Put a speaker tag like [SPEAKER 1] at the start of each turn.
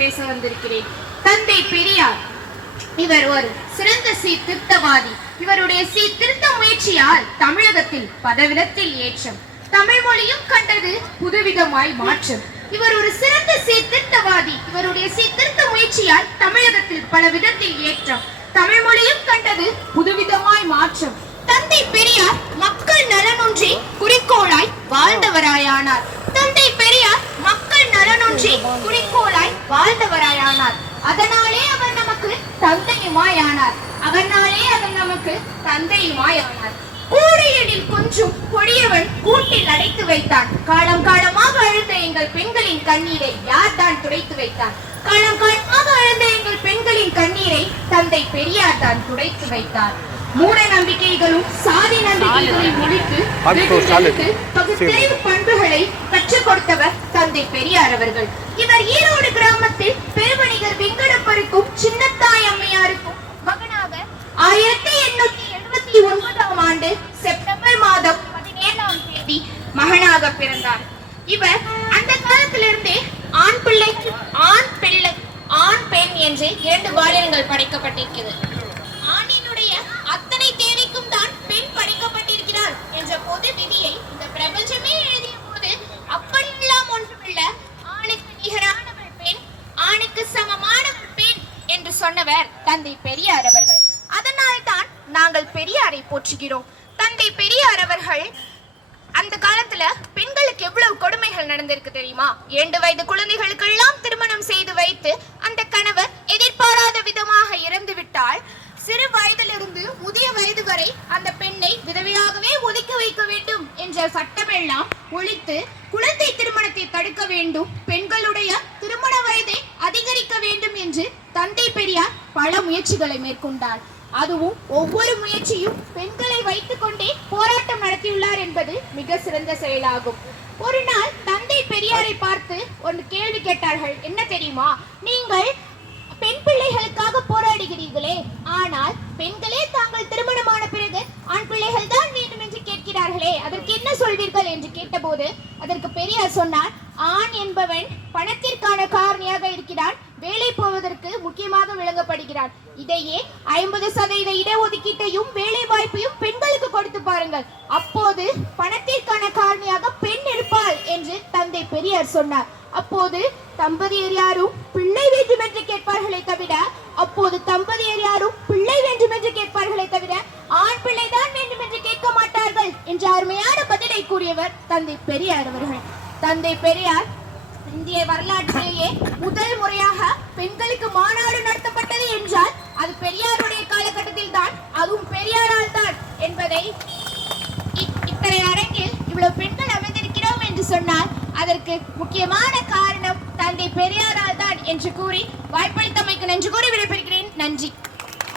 [SPEAKER 1] பேச வந்திருக்கிறேன். தந்தை பெரியார் இவர் ஒரு சிறந்த சீர்திருத்தவாதி இவருடைய சீர்திருத்த முயற்சியால் தமிழகத்தில் பதவிடத்தில் ஏற்றம். தமிழ் மொழியும் கண்டது புதுவிதமாய் மாற்றம். இவர் ஒரு சிறந்த சீர்திருத்தவாதி இவருடைய சீர்திருத்த முயற்சியால் தமிழகத்தில் பல விதத்தில் ஏற்றம். தமிழ் மொழியும் கண்டது புதுவிதமாய் மாற்றம். தந்தை பெரியார் மக்கள் நலனொன்றே குறிக்கோளாய் வாழ்ந்தவராயானார் தந்தை பெரியார் மக்கள் நலனொன்றே குறிக்கோளாய் வாழ்ந்தவராயானார் அதனாலே அவர் நமக்கு தந்தையுமாயானார். அதனாலே அவர் நமக்கு தந்தையுமாயானார். கூடையடில் கொஞ்சம் கொடியவன் கூட்டில் அடைத்து வைத்தான். காலம் காலமாக அழுந்த எங்கள் பெண்களின் கண்ணீரை யார் தான் துடைத்து வைத்தார் காலம் காலமாக அழுந்த எங்கள் பெண்களின் கண்ணீரை தந்தை பெரியார் தான் துடைத்து வைத்தார். மூட நம்பிக்கைகளும் சாதி நம்பிக்கைகளையும் ஒழித்து வெகுஜனங்களுக்கு பகுத்தறிவு பண்புகளை கற்றுக் கொடுத்தவர் தந்தை பெரியார் அவர்கள். இவர் ஈரோடு கிராமத்தில் பெருவணிகர் வெங்கடப்பருக்கும் சின்னத்தாய் அம்மையாருக்கும் மகனாக ஆயிரத்தி எண்ணூத்தி எழுபத்தி ஒன்பதாம் ஆண்டு செப்டம்பர் மாதம் பதினேழாம் தேதி மகனாக பிறந்தார். இவர் அந்த காலத்திலிருந்தே ஆண் பிள்ளைக்கு ஆண் பிள்ளை ஆண் பெண் என்று இரண்டு பாலினங்கள் படைக்கப்பட்டிருக்கிறது. என்று தந்தை பெரியார் அவர்கள். அதனால் தான் நாங்கள் பெரியாரை போற்றுகிறோம். தந்தை பெரியார் அவர்கள் அந்த காலத்துல பெண்களுக்கு எவ்வளவு கொடுமைகள் நடந்திருக்கு தெரியுமா? இரண்டு வயது குழந்தைகளுக்கு எல்லாம் திருமணம் செய்து வைத்து அந்த கணவர் எதிர்பாராத விதமாக இறந்து விட்டால் சிறு வயதிலிருந்து முதிய வயது வரை அந்த பெண்ணை விதவையாகவே ஒதுக்கி வைக்க வேண்டும் என்ற சட்டமெல்லாம் ஒழித்து குழந்தை திருமணத்தை தடுக்க வேண்டும் பெண்களுடைய திருமண வயதை அதிகரிக்க வேண்டும் என்று தந்தை பெரியார் பல முயற்சிகளை மேற்கொண்டார் அதுவும் ஒவ்வொரு முயற்சியும் பெண்களை வைத்துக் கொண்டே போராட்டம் நடத்தியுள்ளார் என்பது மிக சிறந்த செயலாகும். ஒரு நாள் தந்தை பெரியாரை பார்த்து ஒரு கேள்வி கேட்டார்கள். என்ன தெரியுமா? நீங்கள் பெண் பிள்ளைகளுக்காக போராடுகிறீர்களே. ஆனால் பெண்களே தாங்கள் திருமணமான பிறகு ஆண் பிள்ளைகள் தான் வேண்டும் என்று கேட்கிறார்களே. அதற்கு என்ன சொல்வீர்கள்? என்று கேட்டபோது அதற்கு பெரியார் சொன்னார் ஆண் என்பவன் பணத்திற்கான காரணம் முக்கியமாக விளங்கப்படுகிறார். இதையே ஐம்பது சதவீத இடஒதுக்கீட்டையும் வேலை வாய்ப்பையும் பெண்களுக்கு கொடுத்து பாருங்கள். அப்போது பணத்திற்கான காரணியாக பெண் இருப்பாள் என்று தந்தை பெரியார் சொன்னார். அப்போது தம்பதியர் யாரும் பிள்ளை வேண்டும் என்று கேட்பார்களே தவிர அப்போது தம்பதியர் யாரும் பிள்ளை வேண்டும் என்று கேட்பார்களே தவிர ஆண் பிள்ளை தான் வேண்டும் என்று கேட்க மாட்டார்கள் என்ற அருமையான பதிலை கூறியவர் தந்தை பெரியார் அவர்கள். தந்தை பெரியார் இந்திய வரலாற்றிலேயே முதல் முறையாக பெண்களுக்கு மாநாடு நடத்தப்பட்டது என்றால் அது பெரியாருடைய காலகட்டத்தில் தான் அதுவும் பெரியாரால் தான் என்பதை இ- இத்தனை அரங்கில் இவ்வளவு பெண்கள் அமைந்திருக்கிறோம் என்று சொன்னால் அதற்கு முக்கியமான காரணம் தந்தை பெரியாரால் தான் என்று கூறி வாய்ப்பளித்தமைக்கு நன்றி கூறி விடைபெறுகிறேன். நன்றி.